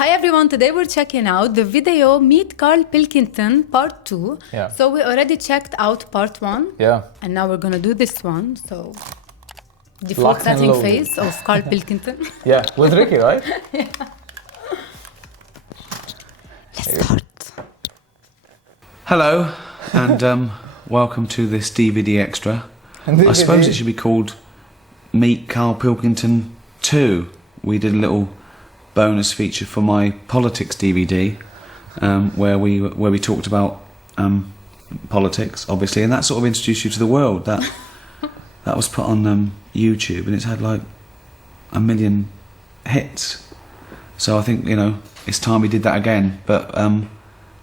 Hi everyone, today we're checking out the video Meet Karl Pilkington part 2. Yeah. So we already checked out part 1. Yeah. And now we're gonna do this one. So default Locked and setting loaded. face of Karl Pilkington. Yeah, with Ricky, right? Let's start. Hello, and welcome to this DVD extra. I suppose it should be called Meet Karl Pilkington 2. We did a little bonus feature for my politics DVD, where we talked about politics, obviously, and that sort of introduced you to the world. That was put on YouTube, and it's had like 1 million hits. So I think it's time we did that again, but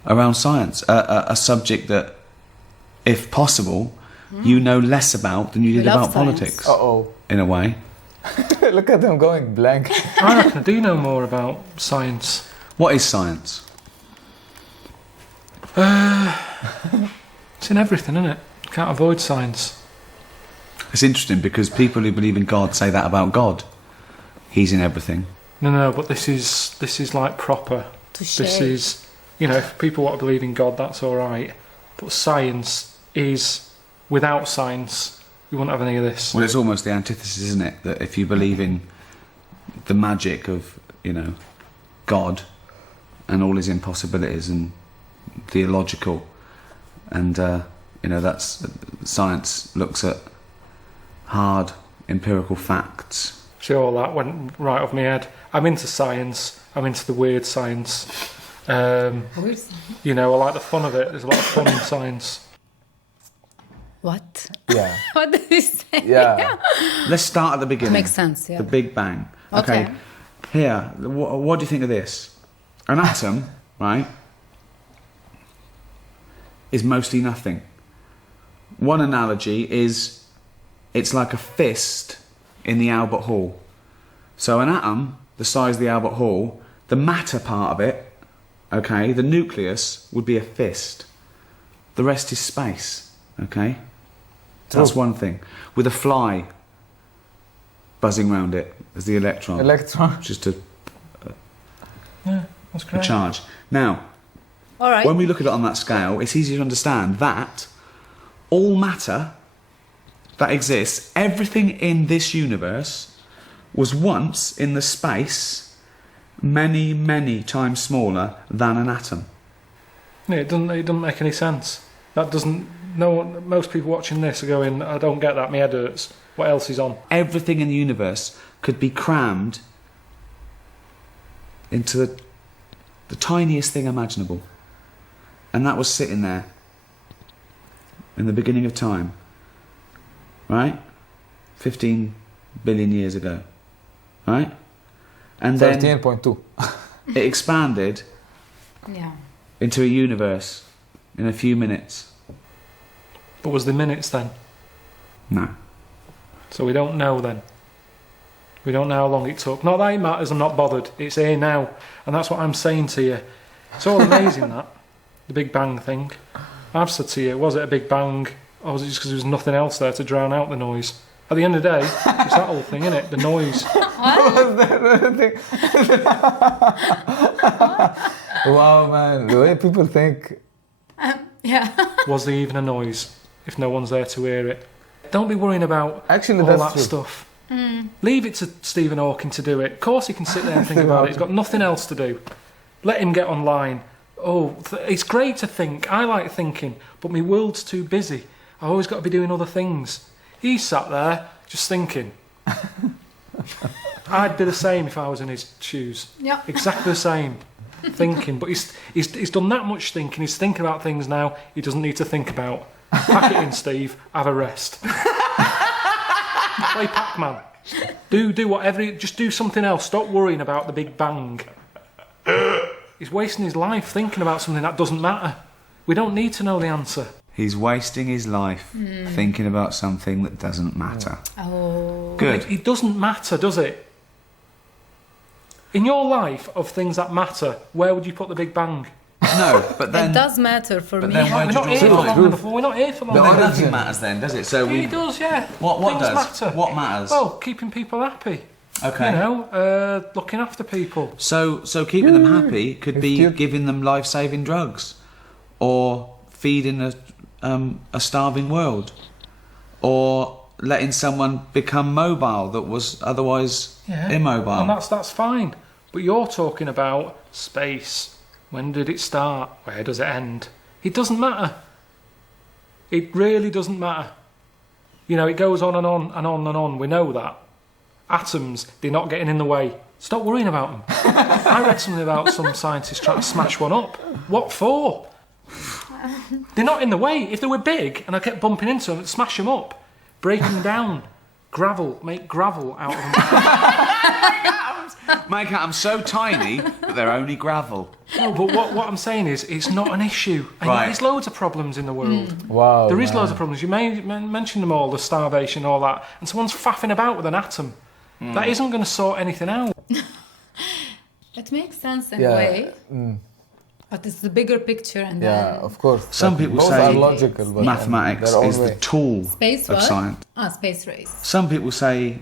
around science, a subject that, if possible, you know less about than you did about science. politics. Uh-oh. In a way. Look at them going blank. I reckon I do know more about science. What is science? It's in everything, isn't it? Can't avoid science. It's interesting because people who believe in God say that about God. He's in everything. No, but this is like proper. Touche. This is, if people want to believe in God, that's all right. But science is, without science, we wouldn't have any of this. Well, it's almost the antithesis, isn't it? That if you believe in the magic of, God and all his impossibilities and theological, and, that's science looks at hard empirical facts. See, all that went right off my head. I'm into science. I'm into the weird science. I like the fun of it. There's a lot of fun in science. What? Yeah. What did he say? Yeah. Let's start at the beginning. Makes sense, yeah. The Big Bang. Okay. Here, what do you think of this? An atom, right, is mostly nothing. One analogy is it's like a fist in the Albert Hall. So an atom, the size of the Albert Hall, the matter part of it, okay, the nucleus would be a fist. The rest is space, okay? That's one thing. With a fly buzzing around it as the electron. Electron. Just a That's great. charge. Now, All right. when we look at it on that scale, it's easy to understand that all matter that exists, everything in this universe, was once in the space many, many times smaller than an atom. Yeah, it doesn't make any sense. That doesn't. Most people watching this are going, I don't get that. My head hurts. What else is on? Everything in the universe could be crammed into the tiniest thing imaginable. And that was sitting there in the beginning of time. Right? 15 billion years ago. Right? And then 13.2. it expanded Yeah. into a universe in a few minutes. But was the minutes then? No. So we don't know then. We don't know how long it took. Not that it matters, I'm not bothered. It's here now. And that's what I'm saying to you. It's all amazing, that. The Big Bang thing. I've said to you, was it a Big Bang, or was it just because there was nothing else there to drown out the noise? At the end of the day, it's that whole thing, isn't it? The noise. Wow, man. The way people think. Yeah. Was there even a noise if no one's there to hear it? Don't be worrying about Actually, all that's that true. stuff. Leave it to Stephen Hawking to do it. Of course he can sit there and think about it. He's got nothing else to do. Let him get online. It's great to think. I like thinking, but my world's too busy. I've always got to be doing other things. He sat there just thinking. I'd be the same if I was in his shoes. Yeah. Exactly the same. Thinking, but he's done that much thinking. He's thinking about things now he doesn't need to think about. Pack it in, Steve. Have a rest. Play Pac-Man. Do whatever. Just do something else. Stop worrying about the Big Bang. He's wasting his life thinking about something that doesn't matter. We don't need to know the answer. He's wasting his life thinking about something that doesn't matter. Oh. Good. It doesn't matter, does it? In your life of things that matter, where would you put the Big Bang? No, but then... It does matter for me. then where We're do you not draw here the for line? long enough. We're not here for long But enough. nothing matters then, does it? So Yeah, it does, yeah. What Things does? matter. What matters? Well, keeping people happy. Okay. You know, looking after people. So keeping them happy could It's be cute. giving them life-saving drugs, or feeding a starving world, or letting someone become mobile that was otherwise immobile. And that's fine. But you're talking about space. When did it start? Where does it end? It doesn't matter. It really doesn't matter. You know, it goes on and on and on and on. We know that. Atoms, they're not getting in the way. Stop worrying about them. I read something about some scientists trying to smash one up. What for? They're not in the way. If they were big and I kept bumping into them, I'd smash them up. Break them down. Gravel. Make gravel out of them. Mike, I'm so tiny that they're only gravel. No, but what I'm saying is, it's not an issue. And Right. there's loads of problems in the world. Wow. There is man. loads of problems. You may mention them all, the starvation, all that, and someone's faffing about with an atom. That isn't going to sort anything out. It makes sense in Yeah. a way, but it's the bigger picture, and Yeah, then of course. Some Like, people both say are logical, but Mathematics their own is the way. tool space of what? science. Space race. Some people say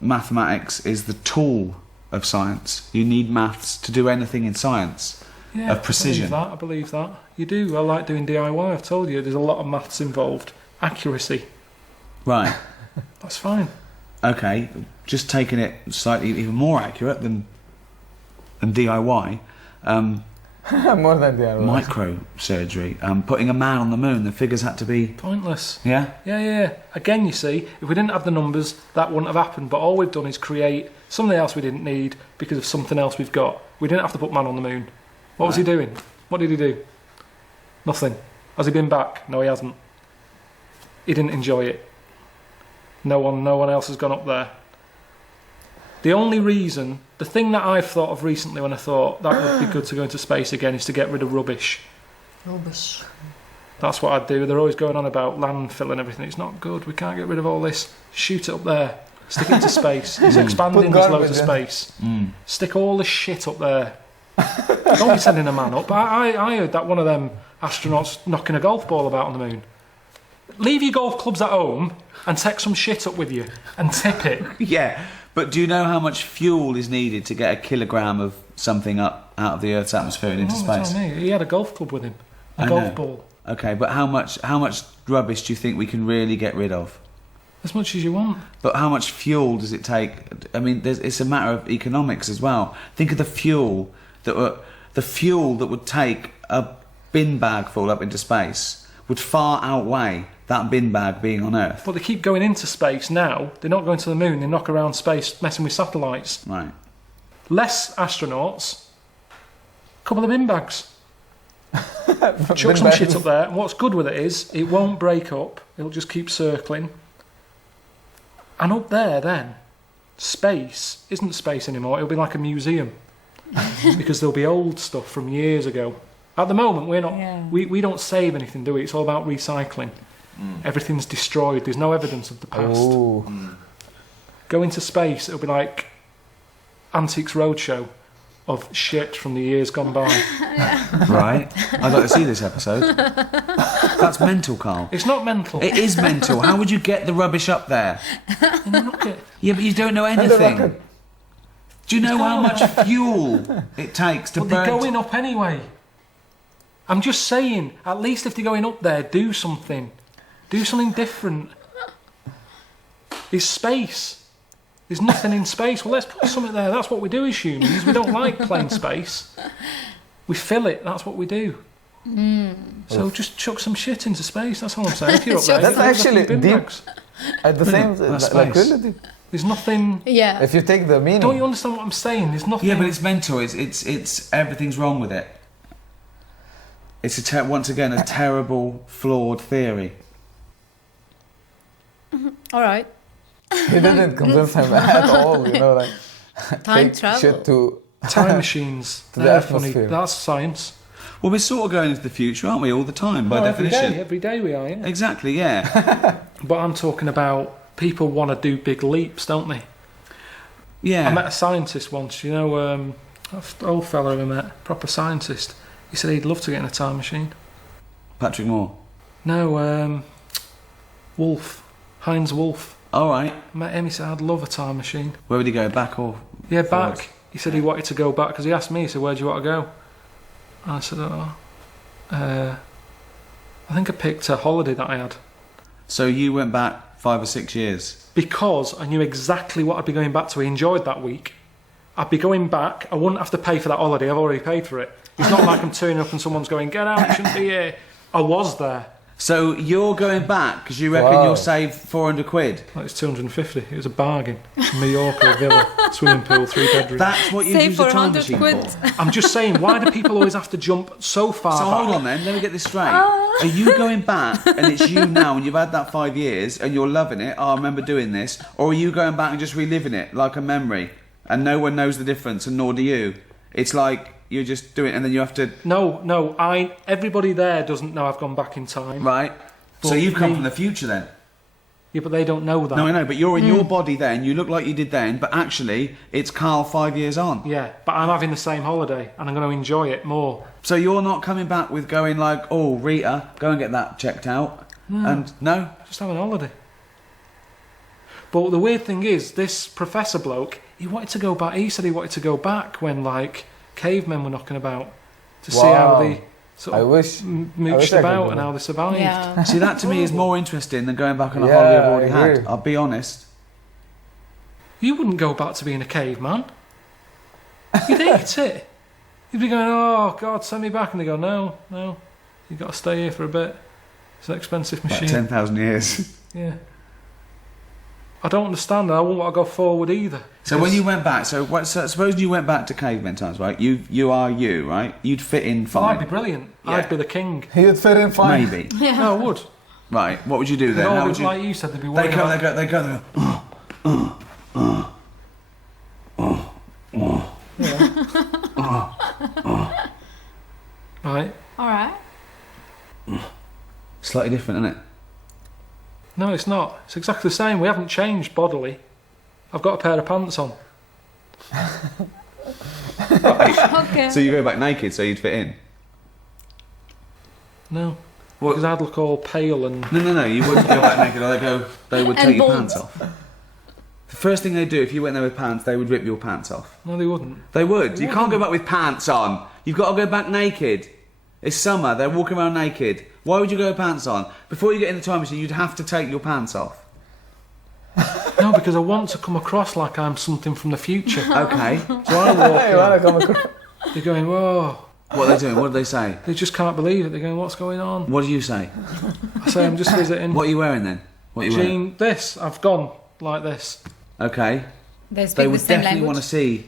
mathematics is the tool of science. You need maths to do anything in science Yeah, of precision. I believe that. You do. I like doing DIY. I've told you, there's a lot of maths involved. Accuracy. Right. That's fine. Okay. Just taking it slightly even more accurate than DIY. More than the other. Microsurgery. Putting a man on the moon. The figures had to be. Pointless. Yeah. Yeah. Again, you see, if we didn't have the numbers, that wouldn't have happened. But all we've done is create something else we didn't need because of something else we've got. We didn't have to put man on the moon. What was he doing? What did he do? Nothing. Has he been back? No, he hasn't. He didn't enjoy it. No one else has gone up there. The only reason, the thing that I've thought of recently when I thought that would be good to go into space again is to get rid of rubbish. Rubbish. That's what I'd do. They're always going on about landfill and everything. It's not good. We can't get rid of all this. Shoot it up there. Stick it into space. It's expanding. Put There's loads of garbage space. Stick all the shit up there. Don't be sending a man up. I heard that one of them astronauts knocking a golf ball about on the moon. Leave your golf clubs at home and take some shit up with you and tip it. Yeah. But do you know how much fuel is needed to get a kilogram of something up out of the Earth's atmosphere and into Oh, that's space? what I mean. He had a golf club with him. A I golf know. ball. Okay, but how much rubbish do you think we can really get rid of? As much as you want. But how much fuel does it take? I mean, it's a matter of economics as well. Think of the fuel that would take a bin bag full up into space would far outweigh that bin bag being on Earth. But they keep going into space now. They're not going to the moon. They knock around space, messing with satellites. Right. Less astronauts. Couple of bin bags. Chuck Bin some bags. shit up there. And what's good with it is it won't break up. It'll just keep circling. And up there, then, space isn't space anymore. It'll be like a museum because there'll be old stuff from years ago. At the moment, we're not. Yeah. We don't save anything, do we? It's all about recycling. Everything's destroyed. There's no evidence of the past. Oh. Go into space. It'll be like Antiques Roadshow of shit from the years gone by. Right. I'd like to see this episode. That's mental, Karl. It's not mental. It is mental. How would you get the rubbish up there? In a rocket. Yeah, but you don't know the anything. rocket. Do you know how much fuel it takes to But burn? they're going up anyway. I'm just saying, at least if they're going up there, do something. Do something different. It's space. There's nothing in space. Well, let's put something there. That's what we do as humans. We don't like plain space. We fill it. That's what we do. So just chuck some shit into space. That's all I'm saying. If you're up there, That's get rid of actually bin deep. bags. At the same That's like space. really deep. There's nothing. Yeah. If you take the meaning. Don't you understand what I'm saying? There's nothing. Yeah, but it's mental. It's everything's wrong with it. It's once again a terrible, flawed theory. All right. He didn't convince him at all, you know, like Time take travel. shit to Time machines. To the They're funny. atmosphere. That's science. Well, we're sort of going into the future, aren't we? All the time, by Oh, definition. Every day we are, yeah. Exactly. Yeah. But I'm talking about people want to do big leaps, don't they? Yeah. I met a scientist once, you know, that old fella I met, proper scientist. He said he'd love to get in a time machine. Patrick Moore. No, Wolf. Heinz Wolf. All right. I met him, he said, I'd love a time machine. Where would he go? Back or? Yeah, forwards? back. He said he wanted to go back because he asked me, he said, where do you want to go? And I said, I think I picked a holiday that I had. So you went back 5 or 6 years? Because I knew exactly what I'd be going back to. I enjoyed that week. I'd be going back, I wouldn't have to pay for that holiday, I've already paid for it. It's not like I'm turning up and someone's going, get out, you shouldn't be here. I was there. So you're going back because you reckon you'll save 400 quid? Like it's 250. It was a bargain. Mallorca villa, swimming pool, 3 bedrooms. That's what you Save use a time 400 machine quid. for? I'm just saying, why do people always have to jump so far So back? hold on then, let me get this straight. Are you going back and it's you now and you've had that 5 years and you're loving it, oh, I remember doing this, or are you going back and just reliving it like a memory and no one knows the difference and nor do you? It's like you're just doing it and then you have to... No, everybody there doesn't know I've gone back in time. Right. So But you've come me- from the future then? Yeah, but they don't know that. No, I know, but you're in your body then, you look like you did then, but actually it's Karl 5 years on. Yeah, but I'm having the same holiday and I'm going to enjoy it more. So you're not coming back with going like, oh, Rita, go and get that checked out. And no? Just having a holiday. But the weird thing is, this professor bloke, he wanted to go back. He said he wanted to go back when, like, cavemen were knocking about to see how they sort of mooched about and how they survived. Yeah. See, that to me is more interesting than going back on a holiday I've already I had. agree. I'll be honest. You wouldn't go back to being a caveman. You'd hate it. You'd be going, oh, God, send me back. And they go, no, you've got to stay here for a bit. It's an expensive Like machine. 10,000 years. Yeah. I don't understand. I wouldn't want to go forward either. So when you went back, so suppose you went back to caveman times, right? You are you, right? You'd fit in Well, I'd fine. be brilliant. Yeah. I'd be the king. He'd fit in fine. Maybe. No, I would. Right. What would you do then? They'd How all would be, you... like you said, they'd be They worried go, about... they go. Right. All right. Slightly different, isn't it? No, it's not. It's exactly the same. We haven't changed bodily. I've got a pair of pants on. Okay. So you go back naked, so you'd fit in. No. What? Because I'd look all pale and... No. You wouldn't go back naked. They would And take your bald. pants off. The first thing they do if you went there with pants, they would rip your pants off. No, they wouldn't. They would. You can't go back with pants on. You've got to go back naked. It's summer. They're walking around naked. Why would you go with pants on? Before you get in the time machine, you'd have to take your pants off. No, because I want to come across like I'm something from the future. Okay. So I walk Hey, in, wanna come across? they're going, whoa. What are they doing? What do they say? They just can't believe it. They're going, what's going on? What do you say? I say, I'm just visiting. What are you wearing then? What are you wearing? Jean, this. I've gone like this. Okay. They speak They the would same definitely want language. to see.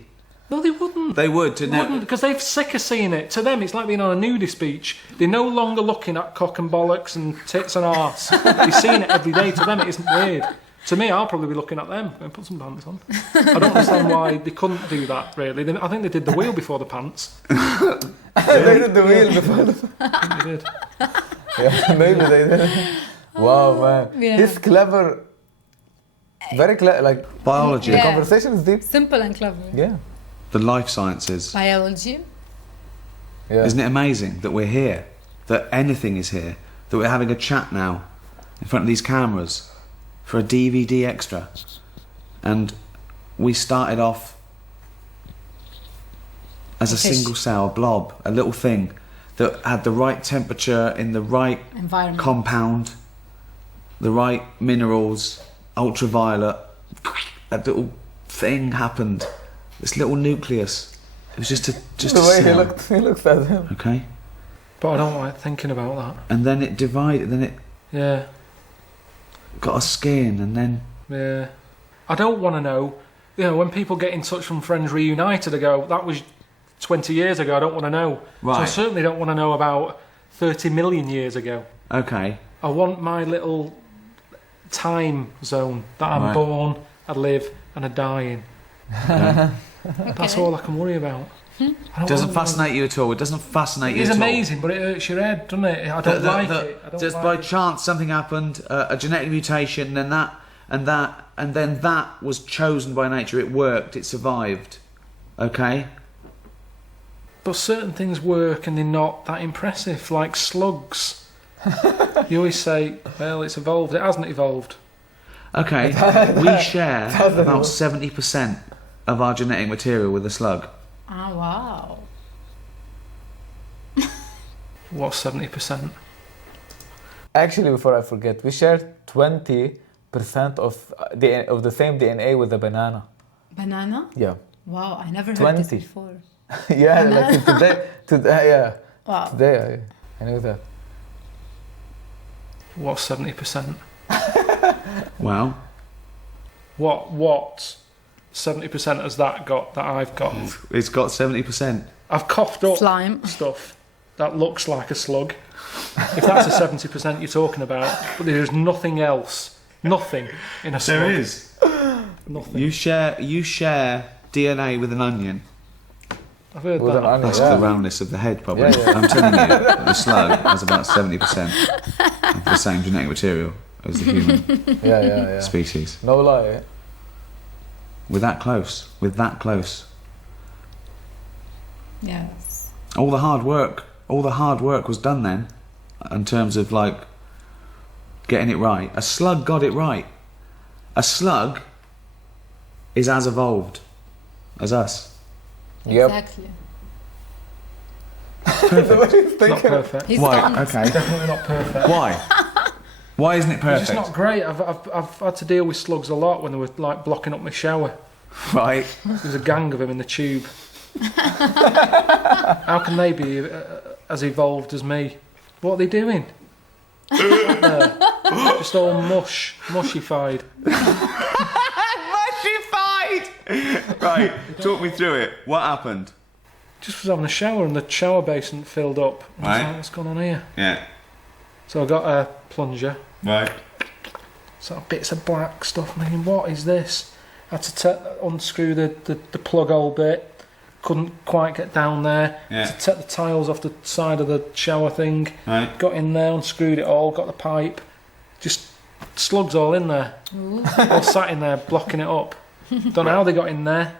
No, they wouldn't. They would to They wouldn't, know. because they're sick of seeing it. To them, it's like being on a nudist beach. They're no longer looking at cock and bollocks and tits and arse. They're seeing it every day. To them, it isn't weird. To me, I'll probably be looking at them and put some pants on. I don't understand why they couldn't do that, really. I think they did the wheel before the pants. They did the wheel before. I think they did. Yeah, maybe they did. Wow, man. Yeah. He's clever. Very clever. Like, Biology. the Yeah. conversation is deep. Simple and clever. Yeah. The life sciences. Biology. Yeah. Isn't it amazing that we're here? That anything is here? That we're having a chat now in front of these cameras for a DVD extra. And we started off as a fish. single cell blob, a little thing that had the right temperature in the right Environment. compound, the right minerals, ultraviolet. That little thing happened. This little nucleus. It was just a the way cell. he looks at him. Okay. But I don't like thinking about that. And then it divided. Then it Yeah, got a skin, and then yeah. I don't want to know. You know, when people get in touch from Friends Reunited, I go, that was 20 years ago. I don't want to know. So I Right. certainly don't want to know about 30 million years ago. okay. I want my little time zone that I'm Right. born, I live, and I die in. That's all I can worry about. I don't Doesn't wanna know. fascinate you at all. It doesn't fascinate you It's at all. amazing, but it hurts your head, doesn't it? I don't like it. I don't just like by it. chance something happened, a genetic mutation, and then that was chosen by nature. It worked. It survived. Okay. But certain things work and they're not that impressive, like slugs. You always say, well, it's evolved. It hasn't evolved. Okay, we share about 70% of our genetic material with a slug. Oh, wow. What's 70%? Actually, before I forget, we share 20% of the same DNA with the banana. Banana? Yeah. Wow, I never heard this 20. before. Yeah, like today, yeah. Wow. Today, I know that. What's 70%? Well, What 70% has that got that I've got? it's got 70%. I've coughed up Slime. stuff that looks like a slug. If that's a 70% you're talking about, but there's nothing else. Nothing in a slug. There is. Nothing. You share DNA with an onion. I've heard With that. an onion, That's yeah. the roundness of the head, probably. Yeah, yeah. I'm telling you, the slug has about 70% of the same genetic material as the human Yeah. species. No lie. We're that close. We're that close. Yes. All the hard work was done then, in terms of like getting it right. A slug got it right. A slug is as evolved as us. Yep. Exactly. Not perfect. He's Why? gone. Okay. Definitely not perfect. Why? Why isn't it It's perfect? just not great. I've had to deal with slugs a lot when they were like blocking up my shower. Right. There's a gang of them in the tube. How can they be as evolved as me? What are they doing? Sat there, just all mushified. Mushified! Right, talk me through it. What happened? Just was having a shower and the shower basin filled up. I was Right. like, what's going on here? Yeah. So I got a plunger, Right. sort of bits of black stuff. I'm thinking, what is this? I had to unscrew the plug hole bit. Couldn't quite get down there. Yeah. To take the tiles off the side of the shower thing. Right. Got in there, unscrewed it all, got the pipe. Just slugs all in there. All sat in there, blocking it up. Don't know how they got in there.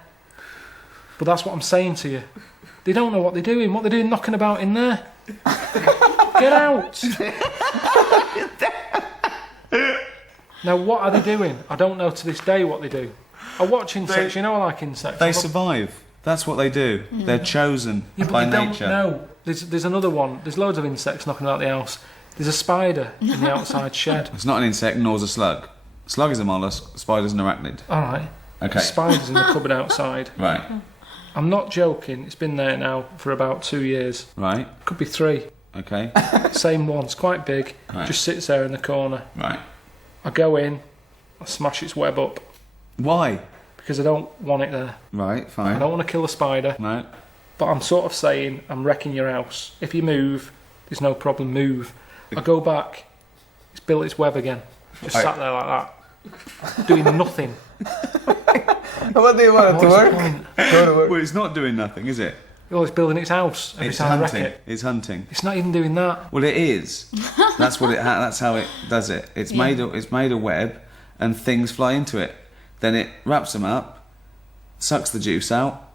But that's what I'm saying to you. They don't know what they're doing. What they're doing knocking about in there. Get out! Now, what are they doing? I don't know to this day what they do. I watch insects, you know I like insects. They survive. That's what they do. They're chosen Yeah, but by you nature. don't know. There's another one. There's loads of insects knocking about the house. There's a spider in the outside shed. It's not an insect, nor is a slug. Slug is a mollusk, spider's an arachnid. Alright. Okay. Spider's in the cupboard outside. Right. I'm not joking. It's been there now for about 2 years. Right. Could be 3. Okay. Same one. It's quite big. Right. Just sits there in the corner. Right. I go in. I smash its web up Why? because I don't want it there. Right, I fine. don't want to kill a spider. No. But I'm sort of saying, I'm wrecking your house. If you move, there's no problem, move. I go back, it's built its web again. Just Right. sat there like that. Doing nothing. What do you want it to What's the work? point? Go to work. Well, it's not doing nothing, is it? Oh, it's building its house every It's time I wreck hunting. it. It's hunting. It's not even doing that. Well, it is. That's what it. That's how it does it. It's made a web, and things fly into it. Then it wraps them up, sucks the juice out.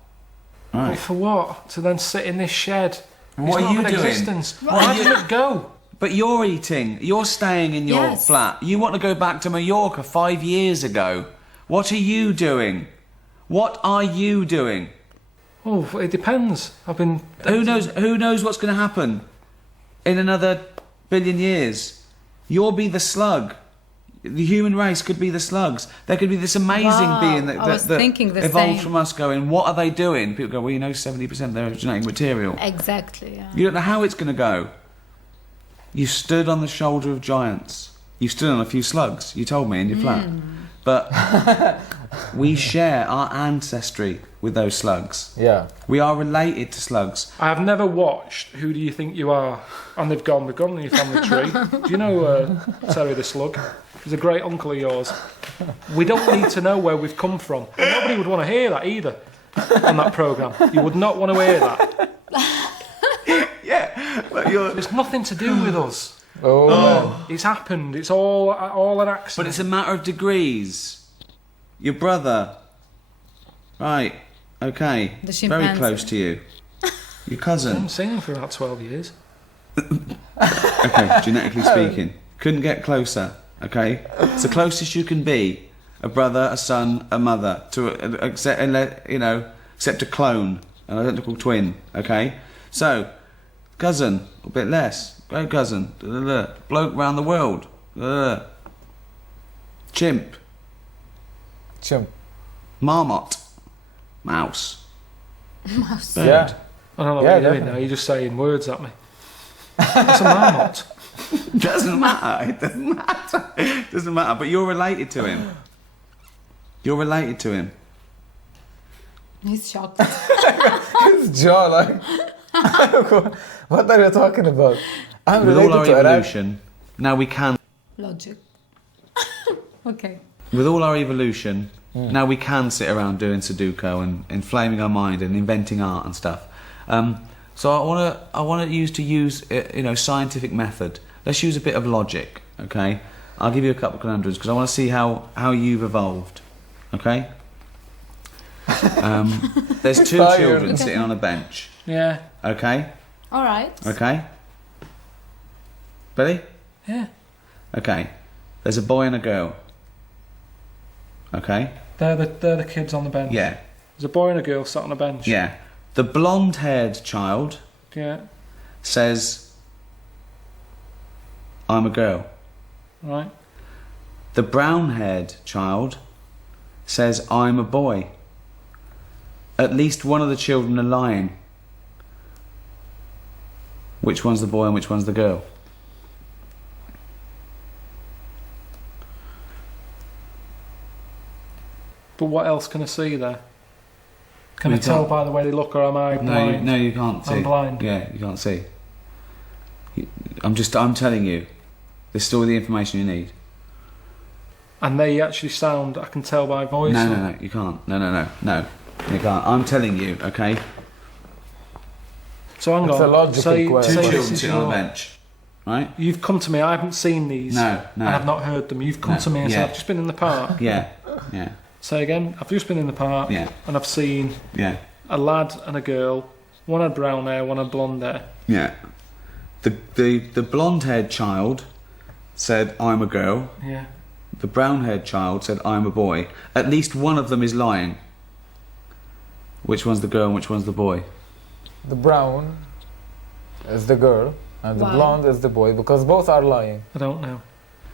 But Right. for what? To then sit in this shed. What It's are not you an doing? Existence. Why didn't it go? But you're eating. You're staying in your Yes. flat. You want to go back to Mallorca 5 years ago. What are you doing? What are you doing? Oh, it depends. I've been. Who knows? Who knows what's going to happen in another billion years? You'll be the slug. The human race could be the slugs. There could be this amazing Wow, being that, I was that thinking the evolved same. from us. Going, what are they doing? People go, well, you know, 70% of their genetic material. Exactly. Yeah. You don't know how it's going to go. You stood on the shoulder of giants. You stood on a few slugs. You told me in your flat. But we share our ancestry with those slugs. Yeah. We are related to slugs. I have never watched Who Do You Think You Are? And they've gone in your family tree. Do you know Terry the Slug? He's a great uncle of yours. We don't need to know where we've come from. And nobody would want to hear that either on that programme. You would not want to hear that. Yeah, but you're. It's nothing to do with us. Oh. It's happened. It's all an accident. But it's a matter of degrees. Your brother. Right. Okay. The Very chimpanzee. close to you. Your I cousin. haven't seen him for about 12 years. Okay, genetically speaking. Couldn't get closer. Okay, it's the closest you can be a brother, a son, a mother except a clone, an identical twin. Okay, so cousin, a bit less. Great cousin, bloke round the world, chimp, marmot, mouse, bird. Yeah. I don't know Yeah, what you're doing definitely. now. You're just saying words at me. That's a marmot. Doesn't matter. It doesn't matter. It doesn't matter. But you're related to him. You're related to him. He's shocked. His jaw, like, what are you talking about? I'm With all related our to Iraq. evolution, now we can. Logic. Okay. With all our evolution, now we can sit around doing Sudoku and inflaming our mind and inventing art and stuff. So I want you to use scientific method. Let's use a bit of logic. Okay, I'll give you a couple of conundrums because I want to see how you've evolved. Okay. There's two Tired. children Okay. sitting on a bench. Yeah. Okay. All right. Okay. Ready? Yeah. Okay. There's a boy and a girl. Okay. They're the kids on the bench. Yeah. There's a boy and a girl sat on a bench. Yeah. The blonde-haired child Yeah. says, "I'm a girl." Right. The brown-haired child says, "I'm a boy." At least one of the children are lying. Which one's the boy and which one's the girl? But what else can I see there? Can I You tell can't- by the way they look, or am I blind? No, you can't see. I'm blind. Yeah, you can't see. I'm telling you. This is all the information you need. And they actually sound, I can tell by voice. No, you can't. No, you can't. I'm telling you, okay? So hang It's on. a logical say, question. Two say children this is sitting on a your- bench, right? You've come to me, I haven't seen these. No. And I've not heard them. You've come No, to me and yeah. said, I've just been in the park. Yeah. Say again, I've just been in the park Yeah. and I've seen Yeah. a lad and a girl. One had brown hair, one had blonde hair. Yeah. The blonde-haired child said, "I'm a girl." Yeah. The brown-haired child said, "I'm a boy." At least one of them is lying. Which one's the girl and which one's the boy? The brown is the girl, and the Why? blonde is the boy, because both are lying. I don't know.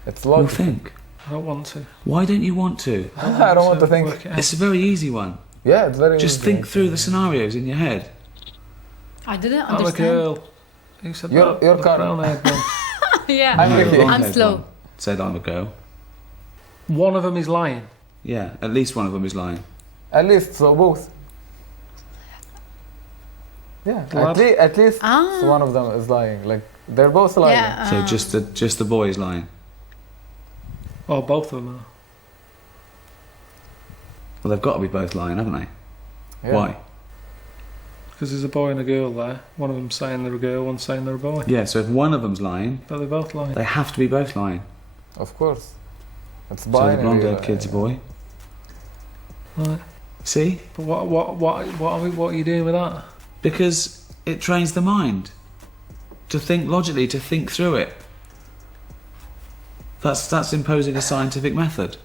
It's Well, logical. think. I don't want to. Why don't you want to? I don't want to think. work it out. It's a very easy one. Yeah, it's very Just easy. think through the scenarios in your head. I didn't I'm a understand. girl. Who said You're- that? you're The Karl. brown-haired one. Yeah. I'm No, the Ricky. blonde-haired I'm slow. one said, "I'm a girl." One of them is lying. Yeah, at least one of them is lying. At least, so both. Yeah, Lad. at least Ah. one of them is lying. Like, they're both lying. Yeah. So just the boy is lying. Oh, both of them are. Well, they've got to be both lying, haven't they? Yeah. Why? Because there's a boy and a girl there. One of them's saying they're a girl, one's saying they're a boy. Yeah, so if one of them's lying, But they're both lying. they have to be both lying. Of course. It's So binary. the blonde-haired kid's a boy. Right. See? But what are you doing with that? Because it trains the mind to think logically, to think through it. That's imposing a scientific method.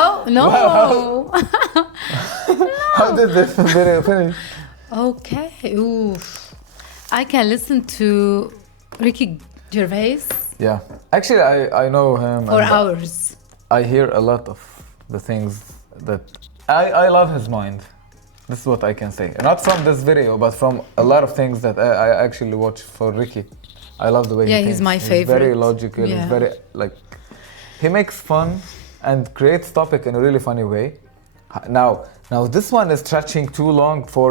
Oh no. How did this video finish? Okay. Oof. I can listen to Ricky Gervais Yeah. Actually, I know him. for and hours. I hear a lot of the things that... I love his mind. This is what I can say. Not from this video, but from a lot of things that I actually watch for Ricky. I love the way Yeah, he he's thinks. my He's very favorite. logical. Yeah. He's very, like... He makes fun and creates topic in a really funny way. Now this one is stretching too long for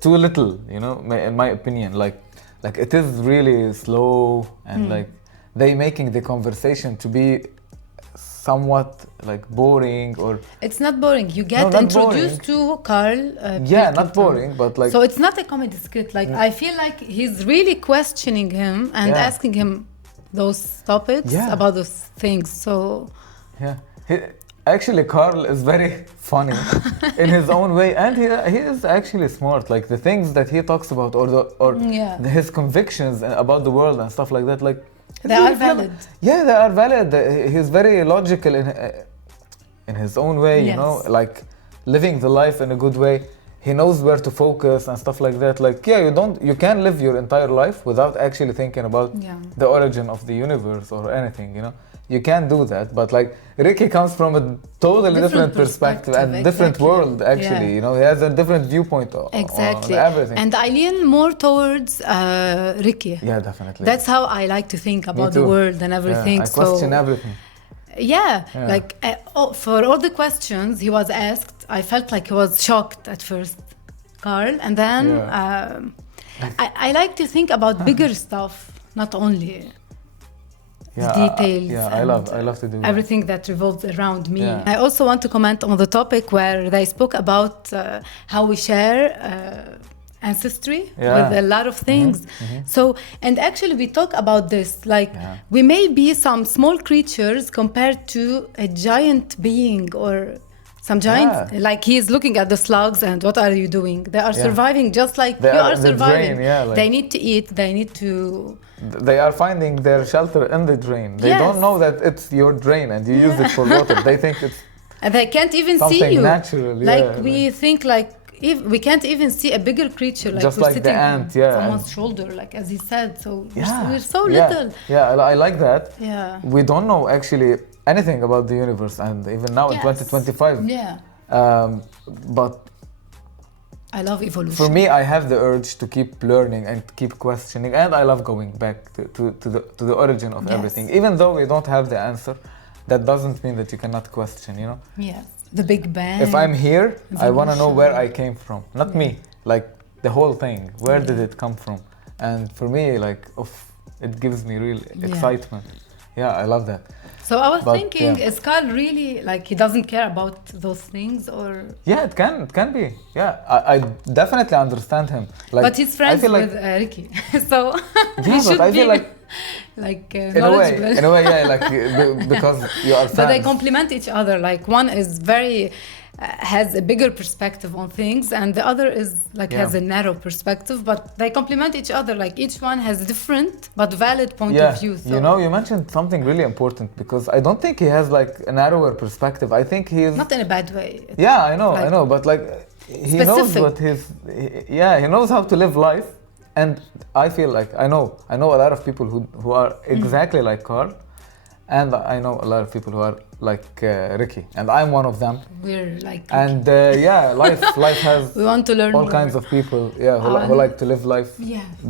too little, you know, in my opinion. Like it is really slow and like they making the conversation to be somewhat like boring or It's not boring. You get not introduced to Karl. yeah, not Pilkington. boring, but like So it's not a comedy skit. Like I feel like he's really questioning him and Yeah. asking him those topics Yeah. about those things. So yeah. Actually, Karl is very funny in his own way, and he is actually smart. Like the things that he talks about, or Yeah. his convictions about the world and stuff like that. Like They are valid. Yeah, they are valid. He's very logical in his own way, you Yes. know, like living the life in a good way. He knows where to focus and stuff like that. Like, yeah, you can live your entire life without actually thinking about Yeah. the origin of the universe or anything, you know. You can do that, but like Ricky comes from a totally different perspective and different exactly. world, actually. Yeah. You know, he has a different viewpoint Exactly. on everything. And I lean more towards Ricky. Yeah, definitely. That's how I like to think about the too. world and everything. Yeah, I question so, everything. yeah, Yeah. like for all the questions he was asked, I felt like he was shocked at first, Karl. And then I like to think about bigger stuff, not only details. Yeah, I love to do that. Everything that revolves around me. Yeah. I also want to comment on the topic where they spoke about how we share ancestry with a lot of things. So, and actually we talk about this, like we may be some small creatures compared to a giant being or some giants. Like he's looking at the slugs and what are you doing? They are surviving just like They you are are in the surviving. drain, like they need to eat, they need to... They are finding their shelter in the drain. They don't know that it's your drain and you use it for water. They think it's and they can't even something see you. natural. Like we think like if we can't even see a bigger creature, like just we're like the sitting ant, on someone's shoulder, like as he said. So we're so little. Yeah, I like that. Yeah. We don't know actually anything about the universe, and even now in 2025. Yeah. But I love evolution. for me, I have the urge to keep learning and keep questioning, and I love going back to the origin of everything. Even though we don't have the answer, that doesn't mean that you cannot question, you know? Yes. The Big Bang. If I'm here, I want to know Evolution. where I came from. Not me, like the whole thing. Where did it come from? And for me, like, it gives me real excitement. Yeah, I love that. So I was thinking, is Karl really, like, he doesn't care about those things, or? Yeah, it can be. Yeah, I definitely understand him. Like, But he's friends I feel with Ricky, so he yeah, should but I be feel like knowledgeable. in a way, yeah, like because you are friends. But they complement each other. Like one is very has a bigger perspective on things, and the other is like has a narrow perspective. But they complement each other. Like each one has a different but valid point of view. So. You know, you mentioned something really important because I don't think he has like a narrower perspective. I think he is not in a bad way. Yeah, I know, but like he knows what he knows how to live life. And I feel like I know a lot of people who are exactly like Karl, and I know a lot of people who are like Ricky, and I'm one of them. We're like and life has we want to learn all more. Kinds of people, who like to live life,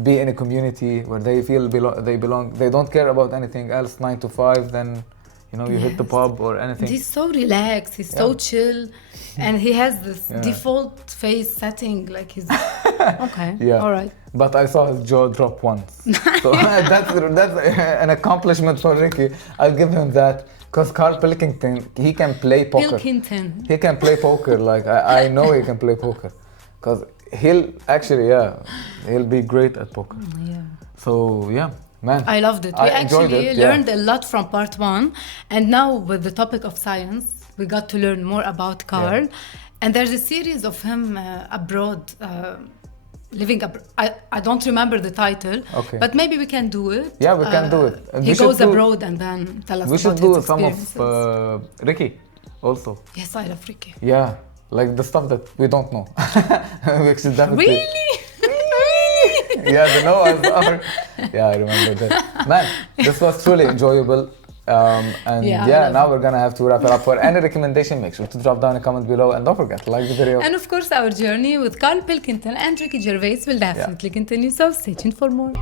be in a community where they feel they belong. They don't care about anything else. 9 to 5, then you hit the pub or anything. He's so relaxed. He's so chill. And he has this default face setting, like he's okay. All right. But I saw his jaw drop once, so that's an accomplishment for Ricky. I'll give him that, because Karl Pilkington, he can play poker. Pilkington. He can play poker. Like I know he can play poker, because he'll be great at poker. Yeah. So man, I loved it. We actually learned a lot from part 1, and now with the topic of science, we got to learn more about Karl. And there's a series of him abroad, living abroad. I don't remember the title, but maybe we can do it. Yeah, we can do it. And he goes abroad and then tell us about his experiences. We should do some of Ricky also. Yes, I love Ricky. Yeah, like the stuff that we don't know. We should definitely... Really? Yeah, the Noah's Ark. Yeah, I remember that. Man, this was truly enjoyable. Now we're gonna have to wrap it up. For any recommendation, make sure to drop down a comment below, and don't forget to like the video. And of course, our journey with Karl Pilkington and Ricky Gervais will definitely continue, so stay tuned for more.